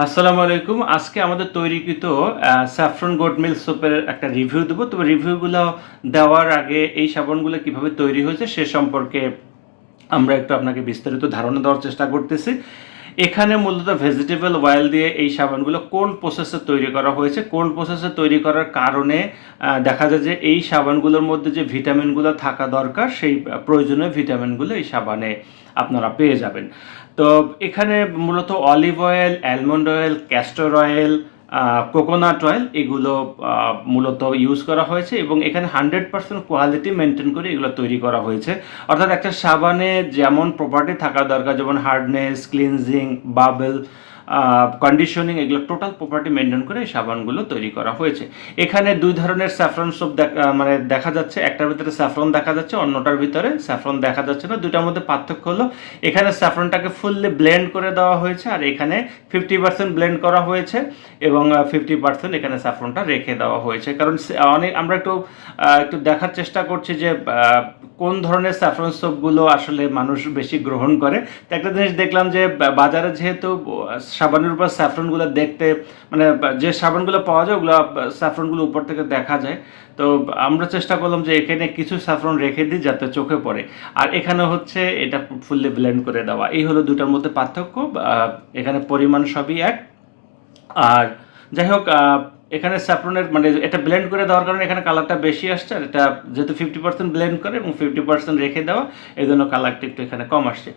আসসালামু আলাইকুম। আজকে আমাদের তৈরিকৃত স্যাফরন গোট মিল্ক সোপের একটা রিভিউ দেবো। তবে রিভিউগুলো দেওয়ার আগে এই সাবানগুলো কিভাবে তৈরি হয়েছে সে সম্পর্কে আমরা একটু আপনাকে বিস্তারিত ধারণা দেওয়ার চেষ্টা করতেছি। এখানে মূলত ভেজিটেবল অয়েল দিয়ে এই সাবানগুলো কোল্ড প্রসেসে তৈরি করা হয়েছে। কোল্ড প্রসেসে তৈরি করার কারণে দেখা যায় যে এই সাবানগুলোর মধ্যে যে ভিটামিনগুলো থাকা দরকার সেই প্রয়োজনীয় ভিটামিনগুলো এই সাবানে আপনারা পেয়ে যাবেন। তো এখানে মূলত olive oil, almond oil, castor oil, coconut oil এগুলো মূলত ইউজ করা হয়েছে এবং এখানে 100% কোয়ালিটি মেনটেন করে এগুলো তৈরি করা হয়েছে। অর্থাৎ একটা সাবানে যেমন প্রপার্টি থাকা দরকার, যেমন হার্ডনেস, ক্লিনজিং, বাবল, কন্ডিশনিং, এগুলো টোটাল প্রপার্টি মেনটেন করে এই সাবানগুলো তৈরি করা হয়েছে। এখানে দুই ধরনের স্যাফরন সোপ মানে দেখা যাচ্ছে, একটার ভিতরে স্যাফরন দেখা যাচ্ছে, অন্যটার ভিতরে স্যাফরন দেখা যাচ্ছে না। দুটার মধ্যে পার্থক্য হলো এখানে স্যাফরনটাকে ফুললি ব্লেন্ড করে দেওয়া হয়েছে আর এখানে 50% ব্লেন্ড করা হয়েছে এবং 50% এখানে স্যাফরনটা রেখে দেওয়া হয়েছে। কারণ অনেক আমরা একটু একটু দেখার চেষ্টা করছি যে কোন ধরনের স্যাফরন সোপগুলো আসলে মানুষ বেশি গ্রহণ করে। তো একটা জিনিস দেখলাম যে বাজারে যেহেতু সাবানের উপর স্যাফরনগুলো দেখতে, মানে যে সাবানগুলো পাওয়া যায় ওগুলো স্যাফরনগুলো উপর থেকে দেখা যায়। তো আমরা চেষ্টা করলাম যে এখানে কিছু স্যাফরন রেখে দিই যাতে চোখে পড়ে, আর এখানে হচ্ছে এটা ফুললি ব্লেন্ড করে দেওয়া। এই হলো দুটার মধ্যে পার্থক্য। এখানে পরিমাণ সবই এক। আর যাই হোক, এখানে স্যাফরনের মানে এটা ব্লেন্ড করে দেওয়ার কারণে এখানে কালারটা বেশি আসছে, আর এটা যেহেতু 50% ব্লেন্ড করে এবং 50% রেখে দেওয়া, এই জন্য কালারটা একটু এখানে কম আসছে।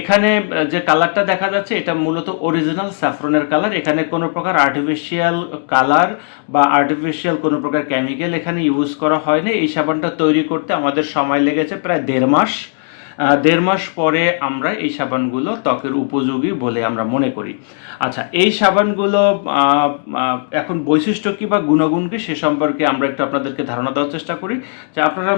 এখানে যে কালারটা দেখা যাচ্ছে এটা মূলত অরিজিনাল স্যাফরনের কালার। এখানে কোনো প্রকার আর্টিফিশিয়াল কালার বা আর্টিফিশিয়াল কোনো প্রকার কেমিক্যাল এখানে ইউজ করা হয়নি। এই সাবানটা তৈরি করতে আমাদের সময় লেগেছে প্রায় 1.5 মাস। 1.5 মাস পরে আমরা এই সাবানগুলো ত্বকের উপযোগী বলে আমরা মনে করি। আচ্ছা, এই সাবানগুলো এখন বৈশিষ্ট্য কী বা গুণগুণ কী সে সম্পর্কে আমরা একটু আপনাদেরকে ধারণা দেওয়ার চেষ্টা করি। যে আপনারা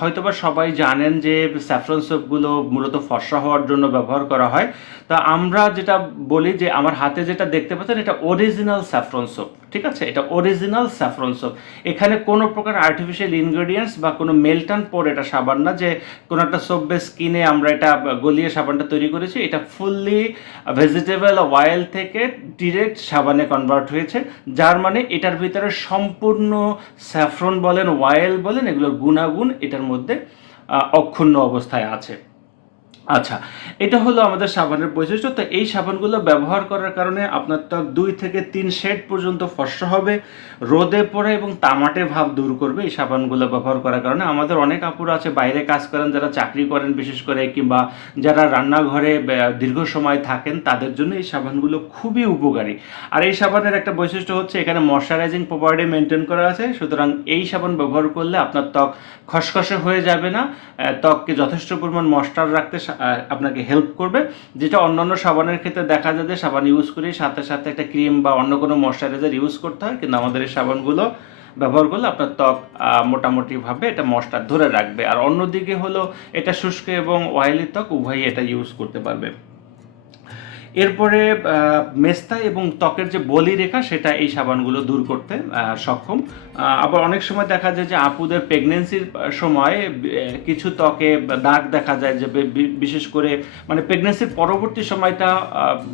হয়তোবা সবাই জানেন যে স্যাফরন সোপগুলো মূলত ফর্সা হওয়ার জন্য ব্যবহার করা হয়। তা আমরা যেটা বলি যে আমার হাতে যেটা দেখতে পাচ্ছেন এটা অরিজিনাল স্যাফরন সোপ, ঠিক আছে? এটা অরিজিনাল স্যাফরন সোপ। এখানে কোনো প্রকার আর্টিফিশিয়াল ইনগ্রেডিয়েন্টস বা কোনো মেল্টান পর এটা সাবান না যে কোনো একটা সোপ বেস কিনে আমরা এটা গলিয়ে সাবানটা তৈরি করেছি। এটা ফুললি ভেজিটেবল অয়েল থেকে ডিরেক্ট সাবানে কনভার্ট হয়েছে, যার মানে এটার ভিতরে সম্পূর্ণ স্যাফরন বলেন, অয়েল বলেন, এগুলোর গুণাগুণ এটার মধ্যে অক্ষুণ্ণ অবস্থায় আছে। আচ্ছা, এটা হলো আমাদের সাবানের বৈশিষ্ট্য। তো এই সাবানগুলো ব্যবহার করার কারণে আপনার ত্বক 2 থেকে 3 শেড পর্যন্ত ফর্সা হবে, রোদে পড়ে এবং তামাটে ভাব দূর করবে এই সাবানগুলো ব্যবহার করার কারণে। আমাদের অনেক আপুরা আছে বাইরে কাজ করেন, যারা চাকরি করেন বিশেষ করে, কিংবা যারা রান্নাঘরে দীর্ঘ সময় থাকেন, তাদের জন্য এই সাবানগুলো খুবই উপকারী। আর এই সাবানের একটা বৈশিষ্ট্য হচ্ছে এখানে ময়শ্চারাইজিং প্রপার্টি মেনটেন করা আছে। সুতরাং এই সাবান ব্যবহার করলে আপনার ত্বক খসখসে হয়ে যাবে না, ত্বককে যথেষ্ট পরিমাণ ময়েশ্চার রাখতে আপনাকে হেল্প করবে। যেটা অন্যান্য সাবানের ক্ষেত্রে দেখা যায় যে সাবান ইউজ করি সাথে সাথে একটা ক্রিম বা অন্য কোনো ময়শ্চারাইজার ইউজ করতে হয়, কিন্তু আমাদের এই সাবানগুলো ব্যবহার করলে আপনার ত্বক মোটামুটিভাবে এটা ময়েশ্চার ধরে রাখবে। আর অন্যদিকে হলো এটা শুষ্ক এবং অয়েলি ত্বক উভয়ই এটা ইউজ করতে পারবে। এরপরে মেস্তা এবং ত্বকের যে বলিরেখা সেটা এই সাবানগুলো দূর করতে সক্ষম। আবার অনেক সময় দেখা যায় যে আপুদের প্রেগনেন্সির সময় কিছু ত্বকে দাগ দেখা যায়, যে বিশেষ করে মানে প্রেগনেন্সির পরবর্তী সময়টা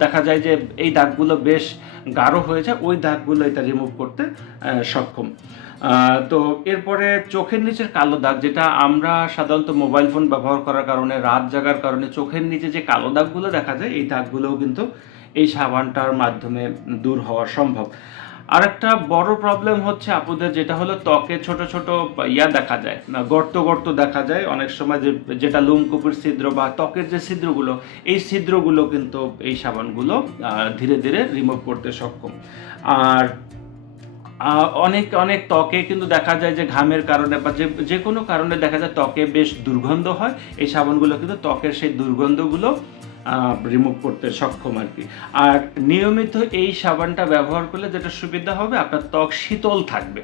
দেখা যায় যে এই দাগগুলো বেশ গাঢ় হয়ে যায়, ওই দাগগুলো এটা রিমুভ করতে সক্ষম। তো এরপরে চোখের নিচের কালো দাগ, যেটা আমরা সাধারণত মোবাইল ফোন ব্যবহার করার কারণে, রাত জাগার কারণে চোখের নিচে যে কালো দাগগুলো দেখা যায়, এই দাগগুলোও কিন্তু এই সাবানটার মাধ্যমে দূর হওয়া সম্ভব। আর একটা বড় প্রবলেম হচ্ছে আপুদের, যেটা হলো ত্বকে ছোট ছোট দেখা যায়, গর্ত গর্ত দেখা যায় অনেক সময়, যেটা লোমকূপের ছিদ্র বা ত্বকের যে ছিদ্রগুলো, এই ছিদ্রগুলো কিন্তু এই সাবানগুলো ধীরে ধীরে রিমুভ করতে সক্ষম। আর অনেক অনেক ত্বকে কিন্তু দেখা যায় যে ঘামের কারণে বা যে কোনো কারণে দেখা যায় ত্বকে বেশ দুর্গন্ধ হয়। এই সাবানগুলো কিন্তু ত্বকের সেই দুর্গন্ধগুলো রিমুভ করতে সক্ষম আর কি। আর নিয়মিত এই সাবানটা ব্যবহার করলে যেটা সুবিধা হবে, আপনার ত্বক শীতল থাকবে,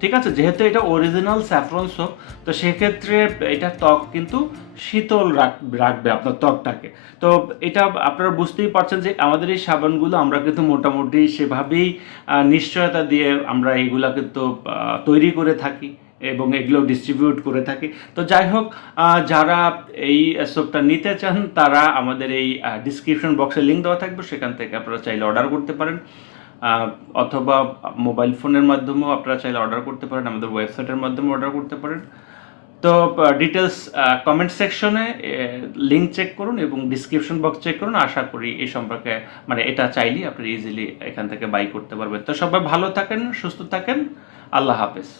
ঠিক আছে? যেহেতু এটা অরিজিনাল স্যাফরন সোপ, তো সেক্ষেত্রে এটা ত্বক কিন্তু শীতল রাখবে আপনার ত্বকটাকে। তো এটা আপনারা বুঝতেই পারছেন যে আমাদের এই সাবানগুলো আমরা কিন্তু মোটামুটি সেভাবেই নিশ্চয়তা দিয়ে আমরা এইগুলা কিন্তু তৈরি করে থাকি। এবং এগুলো ডিস্ট্রিবিউট করে থাকি। তো যাই হোক, যারা এই সোপটা নিতে চান তারা আমাদের এই ডিসক্রিপশন বক্সে লিঙ্ক দেওয়া থাকবে, সেখান থেকে আপনারা চাইলে অর্ডার করতে পারেন, অথবা মোবাইল ফোনের মাধ্যমেও আপনারা চাইলে অর্ডার করতে পারেন, আমাদের ওয়েবসাইটের মাধ্যমে অর্ডার করতে পারেন। তো ডিটেলস কমেন্ট সেকশনে লিঙ্ক চেক করুন এবং ডিসক্রিপশন বক্স চেক করুন। আশা করি এই সম্পর্কে মানে এটা চাইলেই আপনি ইজিলি এখান থেকে বাই করতে পারবেন। তো সবাই ভালো থাকেন, সুস্থ থাকেন, আল্লাহ হাফেজ।